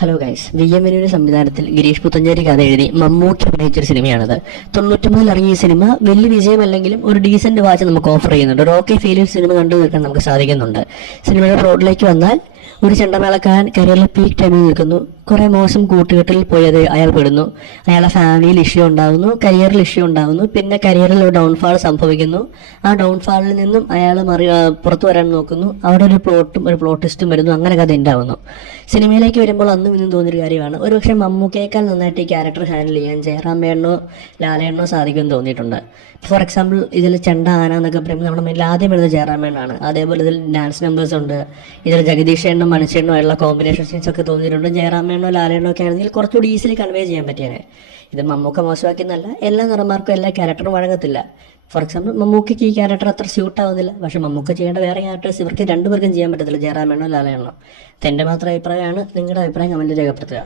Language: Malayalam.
ഹലോ ഗൈസ്, വിഎംഎനുവിന്റെ സംവിധാനത്തിൽ ഗിരീഷ് പുത്തഞ്ചേരി കഥ എഴുതി മമ്മൂട്ടി അഭിനയിച്ചൊരു സിനിമയാണത്. 99 ഇറങ്ങിയ സിനിമ വലിയ വിജയമല്ലെങ്കിലും ഒരു ഡീസന്റ് വാച്ച് നമുക്ക് ഓഫർ ചെയ്യുന്നുണ്ട്. ഒരു ഓക്കെ ഫീലിൽ സിനിമ കണ്ടു നിൽക്കാൻ നമുക്ക് സാധിക്കുന്നുണ്ട്. സിനിമയുടെ പ്ലോട്ടിലേക്ക് വന്നാൽ ഒരു ചെണ്ടമേളക്കാരൻ കരിയറിലെ പീക്ക് ടൈമിൽ നിൽക്കുന്നു. കുറെ മോശം കൂട്ടുകെട്ടിൽ പോയത് അയാൾ പെടുന്നു. അയാളുടെ ഫാമിലിയിൽ ഇഷ്യൂ ഉണ്ടാകുന്നു, കരിയറിൽ ഇഷ്യൂ ഉണ്ടാകുന്നു, പിന്നെ കരിയറിൽ ഒരു ഡൗൺഫാൾ സംഭവിക്കുന്നു. ആ ഡൗൺഫാളിൽ നിന്നും അയാൾ പുറത്തു വരാൻ നോക്കുന്നു. അവിടെ ഒരു പ്ലോട്ട് ട്വിസ്റ്റും വരുന്നു. അങ്ങനെ കഥ ഉണ്ടാവുന്നു. സിനിമയിലേക്ക് വരുമ്പോൾ അന്നും ഇന്നും തോന്നിയൊരു കാര്യമാണ്, ഒരുപക്ഷെ മമ്മൂക്കയേക്കാൾ നന്നായിട്ട് ഈ ക്യാരക്ടർ ഹാൻഡിൽ ചെയ്യാൻ ജയറാമേണ്ണോ ലാലേണ്ണോ സാധിക്കുമെന്ന് തോന്നിയിട്ടുണ്ട്. ഫോർ എക്സാമ്പിൾ, ഇതിൽ ചെണ്ട ആന എന്നൊക്കെ പറയുമ്പോൾ നമ്മുടെ മൈൻഡിൽ ആദ്യം വരുന്നത് ജയറാമേണ്ണാണ്. അതേപോലെ ഇതിൽ ഡാൻസ് നമ്പേഴ്സ് ഉണ്ട്. ഇതിൽ ജഗദീഷ് എണ്ണും മനുഷ്യണ്ണോ ഉള്ള കോമ്പിനേഷൻ സീൻസ് ഒക്കെ തോന്നിയിട്ടുണ്ട്. ജയറാമേണ്ണോ ലാലേണ്ണോ ഒക്കെ ആണെങ്കിൽ കുറച്ചുകൂടി ഈസിലി കൺവേ ചെയ്യാൻ പറ്റിയാണ്. ഇത് മമ്മൂക്ക മോശമാക്കിയെന്നല്ല, എല്ലാ നടന്മാർക്കും എല്ലാ ക്യാരക്ടറും വഴങ്ങത്തില്ല. ഫോർ എക്സാമ്പിൾ, മമ്മൂക്കയ്ക്ക് ഈ ക്യാരക്ടർ അത്ര സ്യൂട്ട് ആവുന്നില്ല. പക്ഷെ മമ്മൂക്ക ചെയ്യേണ്ട വേറെ ക്യാരക്ടേഴ്സ് ഇവർക്ക് രണ്ടുപേർക്കും ചെയ്യാൻ പറ്റത്തില്ല, ജയറാമേണ്ണോ ലാലേണ്ണോ. എൻ്റെ മാത്രം അഭിപ്രായമാണ്. നിങ്ങളുടെ അഭിപ്രായം കമൻറ്റ് രേഖപ്പെടുത്തുക.